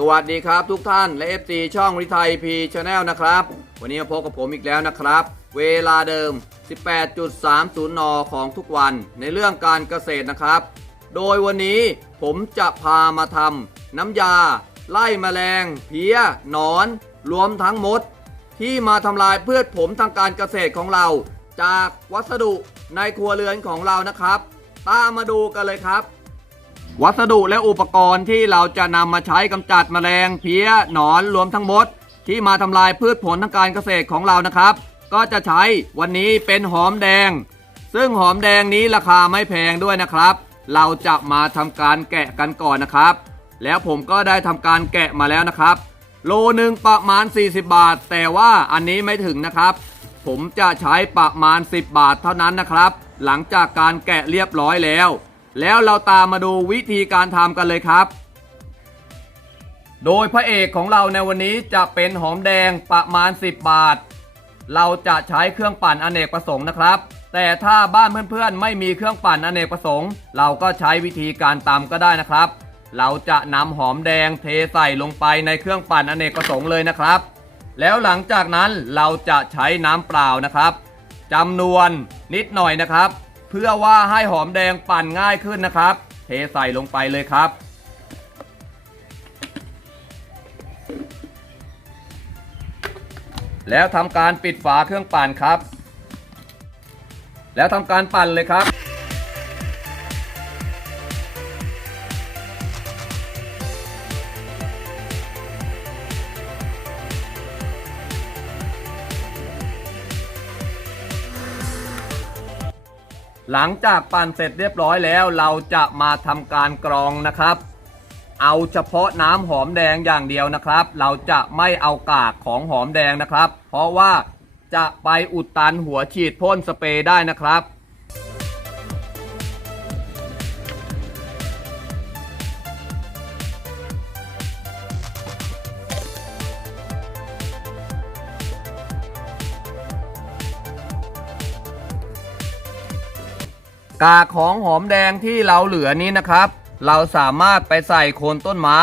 สวัสดีครับทุกท่านและ FC ช่องวิไทยพีชาแนลนะครับ วันนี้มาพบกับผมอีกแล้วนะครับ เวลาเดิม 18.30 น ของทุกวันในเรื่องการเกษตรนะครับ โดยวันนี้ผมจะพามาทำน้ำยา ไล่แมลง เพี้ยหนอน รวมทั้งมด ที่มาทำลายพืชผลทางการเกษตรของเรา จากวัสดุในครัวเรือนของเรานะครับ ตามมาดูกันเลยครับ วัสดุและอุปกรณ์ที่เราจะนำมาใช้กำจัดแมลงเพี้ยหนอนรวมทั้งมด ที่มาทำลายพืชผลทางการเกษตรของเรานะครับ ก็จะใช้วันนี้เป็นหอมแดง ซึ่งหอมแดงนี้ราคาไม่แพงด้วยนะครับ เราจะมาทำการแกะกันก่อนนะครับ แล้วผมก็ได้ทำการแกะมาแล้วนะครับ โลหนึ่งประมาณ 40 บาท แต่ว่าอันนี้ไม่ถึงนะครับ ผมจะใช้ประมาณ 10 บาทเท่านั้นนะครับ หลังจากการแกะเรียบร้อยแล้ว แล้วเราตามมาดูวิธีการทำกันเลยครับ โดยพระเอกของเราในวันนี้จะเป็นหอมแดงประมาณ 10 บาท เราจะใช้เครื่องปั่นอเนกประสงค์นะครับ แต่ถ้าบ้านเพื่อนๆ ไม่มีเครื่องปั่นอเนกประสงค์ เราก็ใช้วิธีการตำก็ได้นะครับ เราจะนำหอมแดงเทใส่ลงไปในเครื่องปั่นอเนกประสงค์เลยนะครับ แล้วหลังจากนั้นเราจะใช้น้ำเปล่านะครับจำนวนนิดหน่อยนะครับ เพื่อว่าให้หอมแดงปั่นง่ายขึ้นนะครับ เทใส่ลงไปเลยครับ แล้วทำการปิดฝาเครื่องปั่นครับ แล้วทำการปั่นเลยครับ หลังจากปั่นเสร็จเรียบร้อยแล้ว เราจะมาทำการกรองนะครับ เอาเฉพาะน้ำหอมแดงอย่างเดียวนะครับ เราจะไม่เอากากของหอมแดงนะครับ เพราะว่าจะไปอุดตันหัวฉีดพ่นสเปรย์ได้นะครับ กากของหอมแดงที่เราเหลือนี้นะครับ เราสามารถไปใส่โคนต้นไม้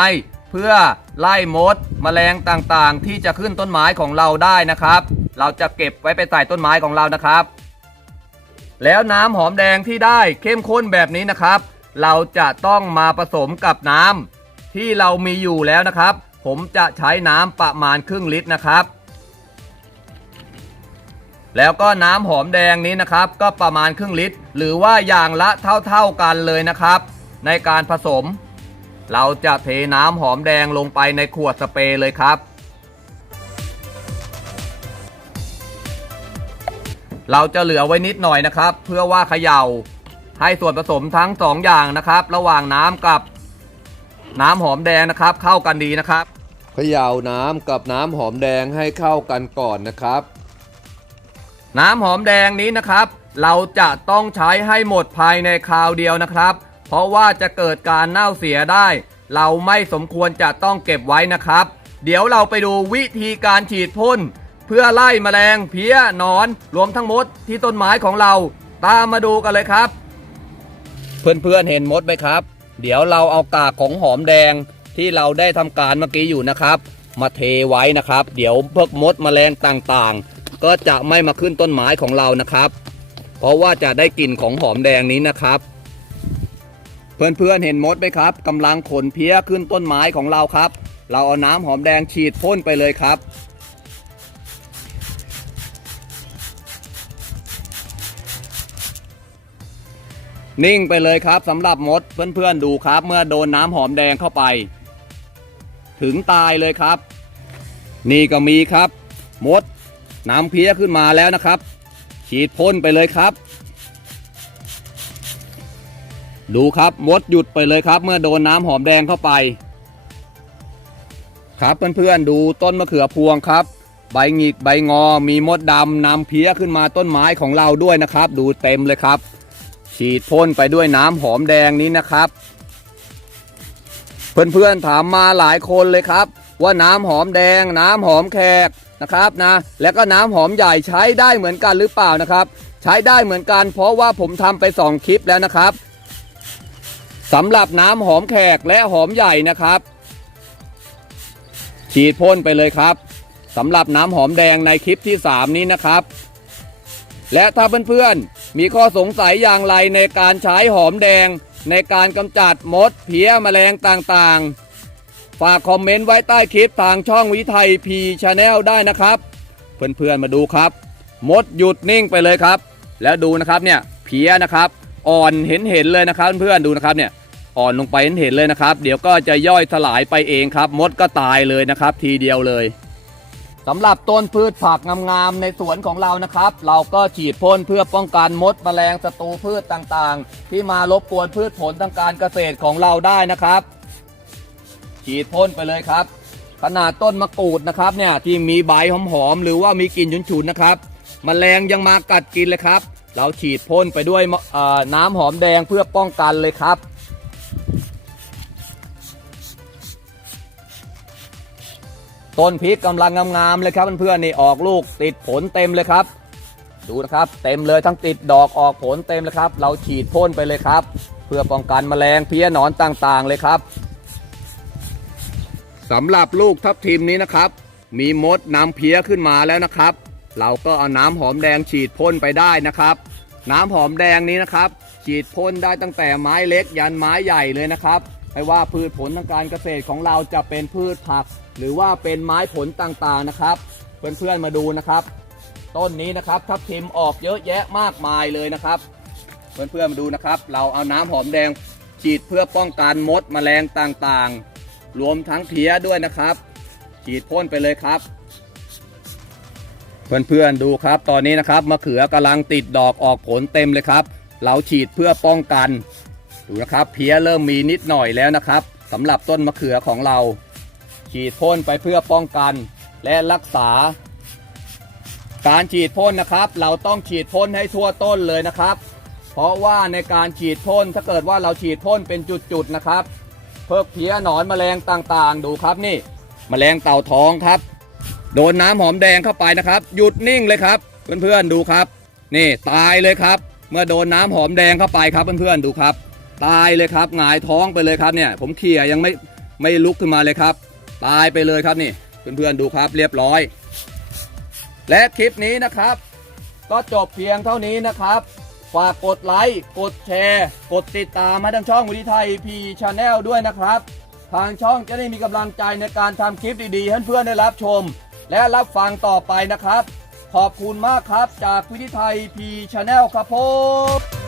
เพื่อไล่มดแมลงต่างๆ ที่จะขึ้นต้นไม้ของเราได้นะครับ เราจะเก็บไว้ไปใส่ต้นไม้ของเรานะครับ แล้วน้ำหอมแดงที่ได้เข้มข้นแบบนี้นะครับ เราจะต้องมาผสมกับน้ำที่เรามีอยู่แล้วนะครับ ผมจะใช้น้ำประมาณครึ่งลิตรนะครับ แล้วก็น้ำหอมแดงนี้นะครับ ก็ประมาณครึ่งลิตร หรือว่าอย่างละเท่าๆกันเลยนะครับ ในการผสม เราจะเทน้ำหอมแดงลงไปในขวดสเปรย์เลยครับ เราจะเหลือไว้นิดหน่อยนะครับ เพื่อว่าเขย่าให้ส่วนผสมทั้งสองอย่างนะครับ ระหว่างน้ำกับน้ำหอมแดงนะครับ เข้ากันดีนะครับเขย่าน้ำกับน้ำหอมแดงให้เข้ากันก่อนนะครับ น้ำหอมแดงนี้นะครับ เราจะต้องใช้ให้หมดภายในคราวเดียวนะครับ เพราะว่าจะเกิดการเน่าเสียได้ เราไม่สมควรจะต้องเก็บไว้นะครับ เดี๋ยวเราไปดูวิธีการฉีดพ่น เพื่อไล่แมลงเพี้ยนอน รวมทั้งมดที่ต้นไม้ของเรา ตามมาดูกันเลยครับ เพื่อนๆเห็นมดไหมครับ เดี๋ยวเราเอากากของหอมแดงที่เราได้ทำการเมื่อกี้อยู่นะครับ มาเทไว้นะครับ เดี๋ยวพวกมดแมลงต่างๆ ก็จะไม่มาขึ้นต้นไม้ของเรานะครับ เพราะว่าจะได้กลิ่นของหอมแดงนี้นะครับ เพื่อนๆเห็นมดไหมครับกำลังขนเพี้ยขึ้นต้นไม้ของเราครับ เราเอาน้ำหอมแดงฉีดพ่นไปเลยครับนิ่งไปเลยครับสำหรับมดเพื่อนๆดูครับ เมื่อโดนน้ำหอมแดงเข้าไป ถึงตายเลยครับ นี่ก็มีครับ มด น้ำเพี้ยขึ้นมาแล้วนะครับ ฉีดพ่นไปเลยครับ ดูครับมดหยุดไปเลยครับ เมื่อโดนน้ำหอมแดงเข้าไป ครับเพื่อนๆดูต้นมะเขือพวงครับ ใบหงิกใบงอมีมดดำนำเพี้ยขึ้นมาต้นไม้ของเราด้วยนะครับ ดูเต็มเลยครับ ฉีดพ่นไปด้วยน้ำหอมแดงนี้นะครับ เพื่อนๆถามมาหลายคนเลยครับ ว่าน้ำหอมแดง น้ำหอมแขกนะครับนะแล้วก็น้ำหอมใหญ่ใช้ได้เหมือนกันหรือเปล่านะครับ ใช้ได้เหมือนกัน เพราะว่าผมทำไป 2 คลิปแล้วนะครับสำหรับน้ำหอมแขกและหอมใหญ่นะครับ ฉีดพ่นไปเลยครับสำหรับน้ำหอมแดงในคลิปที่ 3 นี้นะครับ และถ้าเพื่อนๆมีข้อสงสัยอย่างไรในการใช้หอมแดงในการกำจัดมดเพี้ยแมลงต่างๆ ฝากคอมเมนต์ไว้ใต้คลิปทางช่องวิไทยพีชาแนลได้นะครับ เพื่อนๆมาดูครับ มดหยุดนิ่งไปเลยครับ แล้วดูนะครับเนี่ยเพี้ยนะครับอ่อนเห็นเห็นเลยนะครับเพื่อนๆดูนะครับเนี่ยอ่อนลงไปเห็นเห็นเลยนะครับ เดี๋ยวก็จะย่อยสลายไปเองครับ มดก็ตายเลยนะครับ ทีเดียวเลยสำหรับต้นพืชผักงามๆในสวนของเรานะครับ เราก็ฉีดพ่นเพื่อป้องกันมดแมลงศัตรูพืชต่างๆ ที่มารบกวนพืชผลทางการเกษตรของเราได้นะครับ ฉีดพ่นไปเลยครับ ขนาดต้นมะกรูดนะครับเนี่ยที่มีใบหอมๆหรือว่ามีกลิ่นฉุนๆนะครับมแมลงยังมากัดกินเลยครับ เราฉีดพ่นไปด้วยน้ำหอมแดงเพื่อป้องกันเลยครับต้นพริกกำลังงามๆเลยครับเพื่อนๆนี่ออกลูกติดผลเต็มเลยครับ ดูนะครับเต็มเลยทั้งติดดอกออกผลเต็มเลยครับ เราฉีดพ่นไปเลยครับ เพื่อป้องกันแมลงเพี้ยหนอนต่างๆเลยครับ สำหรับลูกทับทิมนี้นะครับ มีมดนำเพี้ยขึ้นมาแล้วนะครับ เราก็เอาน้ำหอมแดงฉีดพ่นไปได้นะครับ น้ำหอมแดงนี้นะครับ ฉีดพ่นได้ตั้งแต่ไม้เล็กยันไม้ใหญ่เลยนะครับไม่ว่าพืชผลทางการเกษตรของเราจะเป็นพืชผัก หรือว่าเป็นไม้ผลต่างๆนะครับ เพื่อนๆมาดูนะครับ ต้นนี้นะครับทับทิมออกเยอะแยะมากมายเลยนะครับเพื่อนๆมาดูนะครับ เราเอาน้ำหอมแดงฉีดเพื่อป้องกันมดแมลงต่างๆ รวมทั้งเพี้ยด้วยนะครับ ฉีดพ่นไปเลยครับ เพื่อนๆดูครับตอนนี้นะครับมะเขือกำลังติดดอกออกผลเต็มเลยครับ เราฉีดเพื่อป้องกันดูนะครับเพี้ยเริ่มมีนิดหน่อยแล้วนะครับสำหรับต้นมะเขือของเรา ฉีดพ่นไปเพื่อป้องกันและรักษา การฉีดพ่นนะครับ เราต้องฉีดพ่นให้ทั่วต้นเลยนะครับ เพราะว่าในการฉีดพ่นถ้าเกิดว่าเราฉีดพ่นเป็นจุดๆนะครับ เพิกเพี้ยหนอนแมลงต่างๆ ดูครับนี่ แมลงเต่าทองครับ โดนน้ำหอมแดงเข้าไปนะครับ หยุดนิ่งเลยครับ เพื่อนๆดูครับ นี่ตายเลยครับ เมื่อโดนน้ำหอมแดงเข้าไปครับเพื่อนๆดูครับ ตายเลยครับหงายท้องไปเลยครับเนี่ย ผมเขี่ยยังไม่ไม่ลุกขึ้นมาเลยครับ ตายไปเลยครับนี่ เพื่อนๆดูครับเรียบร้อย และคลิปนี้นะครับ ก็จบเพียงเท่านี้นะครับ ฝากกดไลค์ กดแชร์ กดติดตามให้ทางช่องวิทยไทยพีชาแนลด้วยนะครับ ทางช่องจะได้มีกำลังใจในการทำคลิปดีๆ ให้เพื่อนได้รับชม และรับฟังต่อไปนะครับ ขอบคุณมากครับจากวิทยไทยพีชาแนลครับผม